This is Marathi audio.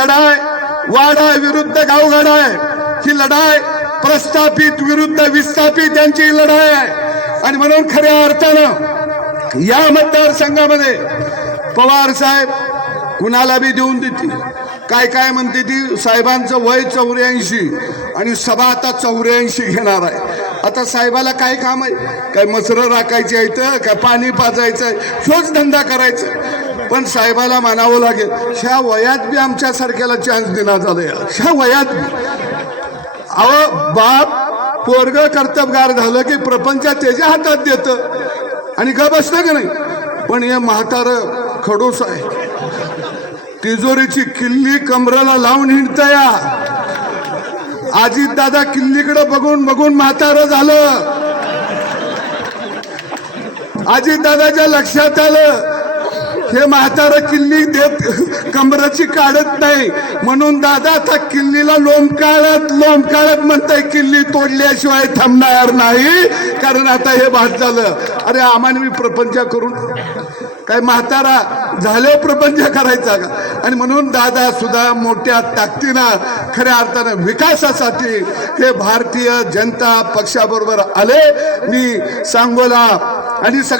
लढाई वाडा विरुद्ध गावगाडा आहे, ही लढाई प्रस्थापित विरुद्ध विस्थापित यांची लढाई आहे। आणि म्हणून खऱ्या अर्थानं या मतदारसंघामध्ये पवार साहेब कुणाला बी देऊन देतील। काय काय म्हणते ती, साहेबांचं वय 84 आणि सभा आता 84 घेणार आहे। आता साहेबाला काय काम आहे? काय मसरं राखायची आहेत, काय पाणी पाजायचं, शोच धंदा करायचा। पण साहेबाला मानावं लागेल, ह्या वयात बी आमच्या सारख्याला चान्स देण्यात आलाय। ह्या वयात अहो बाप पोरग कर्तबगार झालं की प्रपंच त्याच्या हातात देतं आणि का बसतं का नाही। पण हे म्हातारं खडूस आहे, तिजोरीची किल्ली कमराला लावून हिंडतया। अजित दादा किल्लीकडे बघून बघून म्हातारं झालं। अजित दादाच्या लक्षात आलं हे म्हातारं किल्ली देत कमराची काढत नाही, म्हणून दादा आता किल्लीला लोंबकाळत म्हणताय किल्ली तोडल्याशिवाय थांबणार नाही, कारण आता हे भात झालं। अरे आम्हाला मी प्रपंच करून काय म्हातारा झाले प्रपंच करायचा का? आणि म्हणून दादा सुद्धा मोठ्या ताकदीनं खऱ्या अर्थानं विकासासाठी हे भारतीय जनता पक्षाबरोबर आले। मी सांगोला आणि